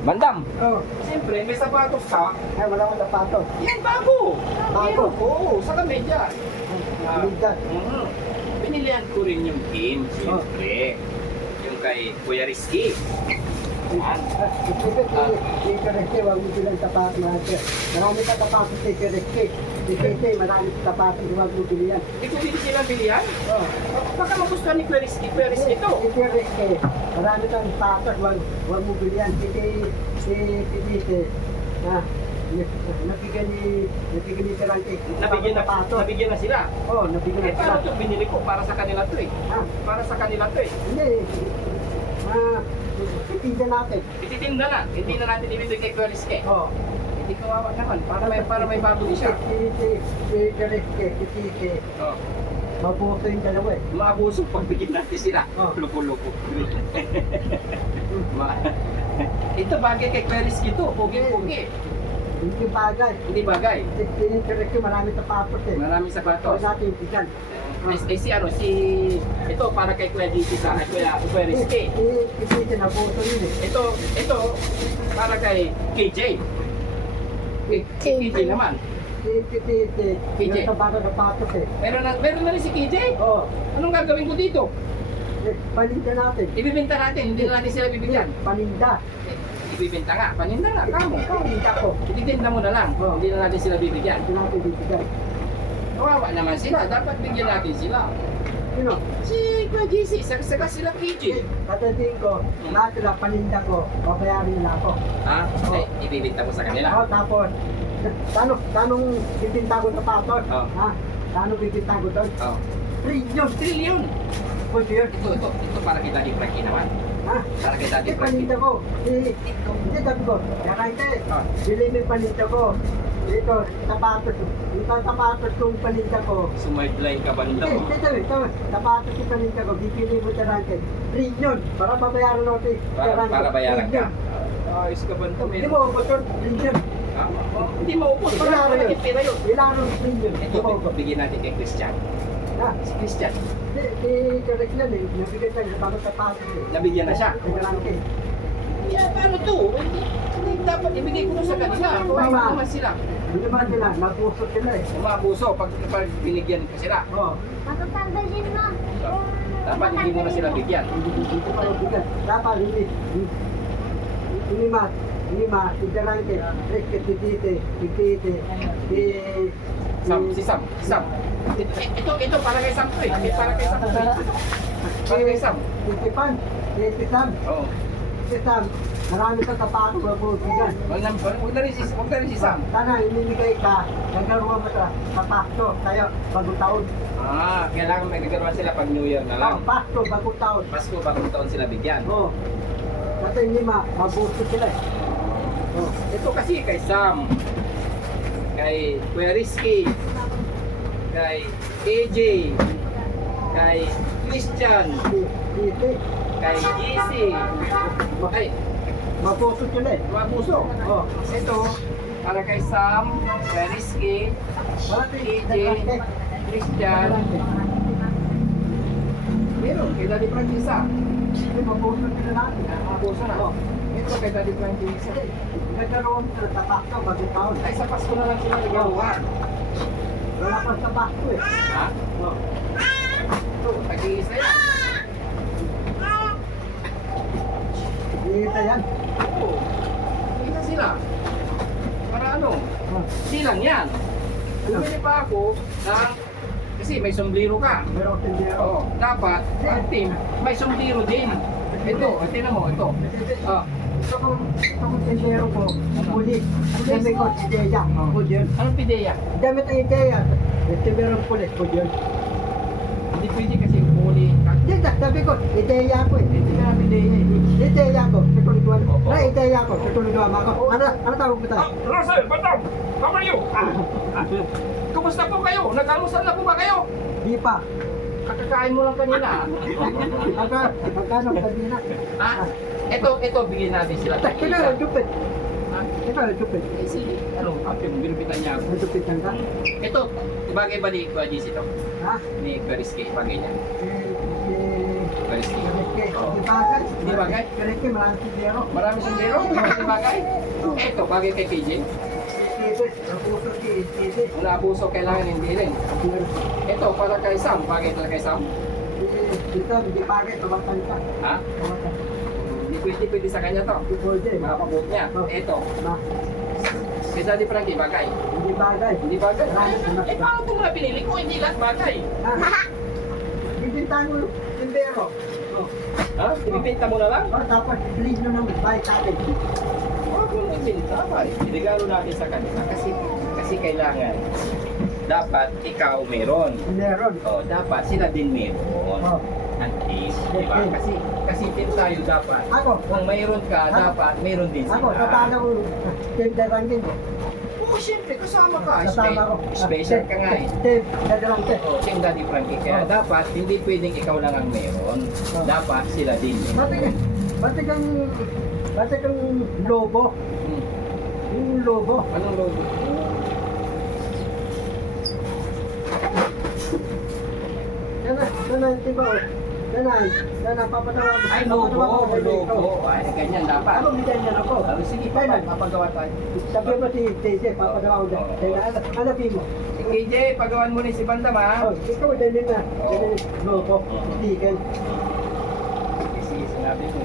Bandam. Oh, Siyempre, may sapatos ka. ay wala akong sapatos. Yan, bago. Bago? Oo, sa kamedya. Minsan. Pinilihan ko rin yung team, siyempre. Yung kay Kuya Rizky. Yan. Si Kereke, wag mo silang sapatos natin. Marami ka sapatos si Kereke. Si Kereke, marami ka sapatos, wag mo bilihan. Hindi ko din sila bilihan. Oh, Baka magustuhan ni Kuya Rizky. Kuya Rizky ito. si Kereke, marami kang sapatos, wag mo bilihan. Si Kereke, nabigyan ni Kereke. Nabigyan na sila. Oh, nabigyan Eh, na sila. paano ito binili ko? Para sa kanila to eh. Ah, Para sa kanila to eh. hindi. Itinda natin. Ititinda na. Hindi na natin ibibigay kay Kuya Rizky. Oh. Hindi kawawa naman. Para may bago din siya. Si Kereke, Oh. mabuto yung dalawa eh. Maabuso pag bigyan natin sila. Oh. Lupo-lupo. Ito bagay kay Kuya Rizky to. Pugi-pugi. Hindi bagay. Hindi bagay. Si Kereke, marami sapatos eh. Maraming Huwag sapatos. natin bigyan. Ito para kay Kuya GC sa Kuya Rizky. Si nabuto yun eh. Ito para kay KJ. KJ naman. Si yung sapatos eh. Meron na rin si KJ. Oh, Anong gagawin ko dito? paninda natin. Ibibenta natin, hindi na natin sila bibigyan. Paninda. Ibibenta nga, paninda nga, kamo. Paninda ko. Ititinda mo na lang, Oh. hindi na natin sila bibigyan. Hindi natin bibigyan. Kawawa naman sila, dapat bigyan natin sila. Sino? Si Kuya GC, saka sila KJ. Tatatiin ko, lahat sila paninda ko, babayaran nila ako. Ha? Oh. Ay, ibibenta mo sa kanila. Oh, tapos, tanong bibinta ko sapatos? Oh. Ha? Tanong bibinta ko doon? Oh. Trillion! Trillion. Pwede yun. Ito para kita di Frankie naman. Ha? Para kita di Hindi Frankie. paninda ko. Hindi sabi ko, Yarante, Ah. bili mo yung paninda ko. Dito, sapatos. Ito sapatos kong paninda ko. Sumideline ka banda mo. Ito, sapatos yung paninda ko. Bibili mo Yarante. Trillion! Para babayaran natin. Para bayaran ka. Ayos ka banda. Hindi mo ubos yun. Trillion. Hindi maupos. Wala Kailangan ka yun. pera yun. Kailangan ng trillion. Ito, bigyan natin kay Christian. Ha? Si Christian, Correct yan eh. Nabigay tayo sa bagong sapatos eh. nabigyan na siya. Yarante. Paano to? Hindi dapat ibigay ko sa kanila. Kawawa naman sila. Hindi naman sila, nag-usok sila eh. Umabuso pag binigyan ko sila. Oo. Matatanggalin mo. Dapat hindi mo na sila bigyan. Hindi pa mabigat. Dapat hindi. Hindi ma, idarante, titite, Si Sam. Ito para kay Sam to eh. Para kay Sam. Para kay Sam. Titipan, titipan, Oo. titipan. Marami kang sapatos na busigan. Huwag na rin si Sam. Sana inibigay ka, nagkaroon mo sa sapatos, tayo, bagong taon. Kailangan may gagawin sila pag New Year na lang. Pasto, bagong taon. Pasko, bagong taon sila bigyan. Oo. Kasi hindi mabuso sila eh. Oo. Ito kasi kay Sam, kay Kuya Rizky, kay AJ, kay Christian, Titi, kay GC, ay, mabuso sila eh. mga puso. Oo. Ito, para kay Sam, kay Rizky, AJ, Christian, meron, kay Daddy Francisa. Hindi mabuso sila natin. Mga puso na. Oo. Ito kay Daddy Francisa. Nagkaroon mo sa sapatos, bagong taon. Ay, sa Pasko na lang sila nagawa. Wala pang sapatos eh. Ha? Oo. Ito, tag-iisa yan. Dito yan. Oo. Isa sila. Para ano? Oo. Hindi lang yan. Bumili pa ako ng... Kasi may sombrero ka. Pero tindero. Oo. Dapat, ang team, may sombrero din. Ito, tingnan mo, ito. Oh. Ito kong tindero ko, pulit. Ang dami ko, ideya. Pud yun. Anong pideya? Damit ang ideya. Ito meron pulit, pud yun. Hindi pwede kasi huli. Hindi, sabi ko, ideya ko eh. Hindi ka na pideya eh. Ideya ko, sa tuluduan. Oo. Na ideya ko, sa tuluduan ako. Ano tawag mo tayo? Russell, Bandam, how are you? Kumusta po kayo? Nag-almusal na po ba kayo? Di pa. Kakakain mo lang kanina. Magkano, sabi na. Ito, bigyan natin sila. Ito yung dupit. Ha? Ito yung dupit. Eh, si, ano, ate, binupitan niya ako. Ang dupit lang ka. Ito, bagay ba ni Kuya GC ito? Ha? Ni Kuya Rizky, bagay niya. Si Kuya Rizky. Di bagay. Di bagay? Kereke, maraming sundero. Marami sundero, hindi bagay. Ito, bagay kay KJ. Tite, napuso tite. Ang naabuso, kailangan hindi rin. Ito, para kay Sam, bagay talaga kay Sam. Dito, hindi bagay, tumatan ka. Ha? Tumatan. Hindi pwede sa kanya to. Di pwede. Makapabuot niya. Ito, Ma, si Daddy Frankie, bagay. hindi bagay. Hindi bagay. Marami. Eh, paano itong mga pinili ko? Hindi lahat bagay. Bibintahan mo yung sundero. Oh. Ha? Ibibenta mo na lang? Oh, tapos bilhin nyo ng bayad natin. Huwag mo nang ibenta, pare. Iregalo natin sa kanila kasi kailangan dapat ikaw meron. Meron. O, dapat sila din meron. Oh. At least, di ba? Kasi din tayo dapat. Ako, Kung mayroon ka, dapat meron din sila. ako, tatalo ko, tindaran din ko. Oo, siyempre, kasama ka. Kasama ko. Special ka nga eh. Tindaran din. O, King Daddy Frankie. Kaya dapat, hindi pwedeng ikaw lang ang meron. Dapat sila din. Basta kang lobo. Hmm. Yung lobo. Anong logo? Ganun, di ba? Ganun, papatawa mo. Ay, logo. Ay, ganyan dapat. Ako, bigyan niya ako. Sige, papagawa tayo. Sabi mo si TJ, papatawa ko dyan. Hanapin mo. Si KJ, pagawan mo ni si Bandam ha. Oh, ikaw, dali na. Dali, lobo. Sticker. Sige, sinabi ko.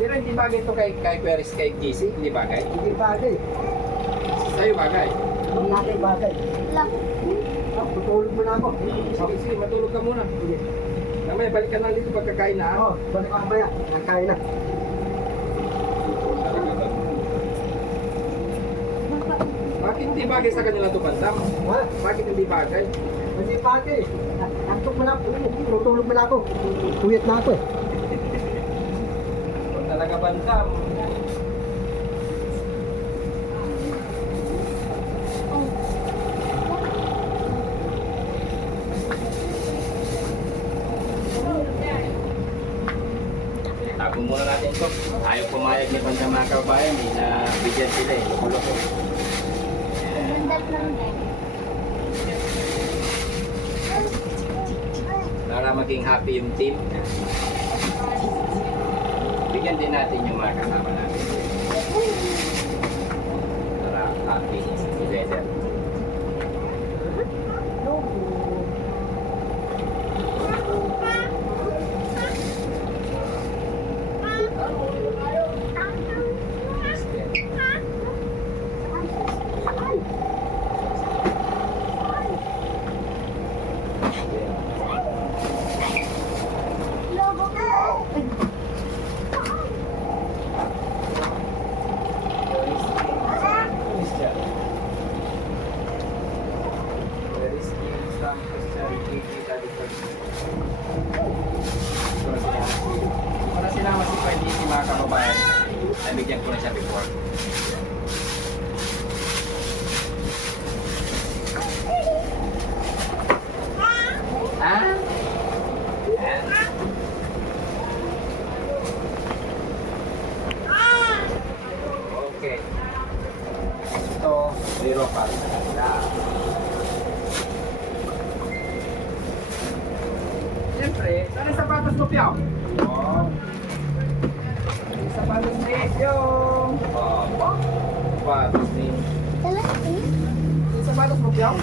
Pero hindi bagay ito kay Queries kay JC? Hindi bagay? Hindi bagay. Sa'yo bagay? Ang natin bagay. Tutulog mo na ako. Sige, matulog ka muna. Namaya, balik ka na dito pagkakain na. Oo, balik ako maya. Nagkain na. Bakit hindi bagay sa kanila ito, Bandam? Ha? Bakit hindi bagay? Hindi bagay. Antok mo na ako. Tutulog mo na ako. Tuyat na ako eh. Kung talaga Bandam. Tago muna natin ito. Ayaw pumayag ni Bandam mga kabayan. Hindi na bigyan sila eh. Loko-loko. Para maging happy yung team. Bigyan din natin yung mga kasama natin. Para happy together. Para sinama si Pwede si mga kababayan, nabigyan ko na siya before. Ah? Okay. Ito, zero pa rin. Siyempre, saan ang sapatos mo, Piao? Oh. Yung sapatos ni Piao. Oh. Sapatos ni... Yung sapatos mo, Piao?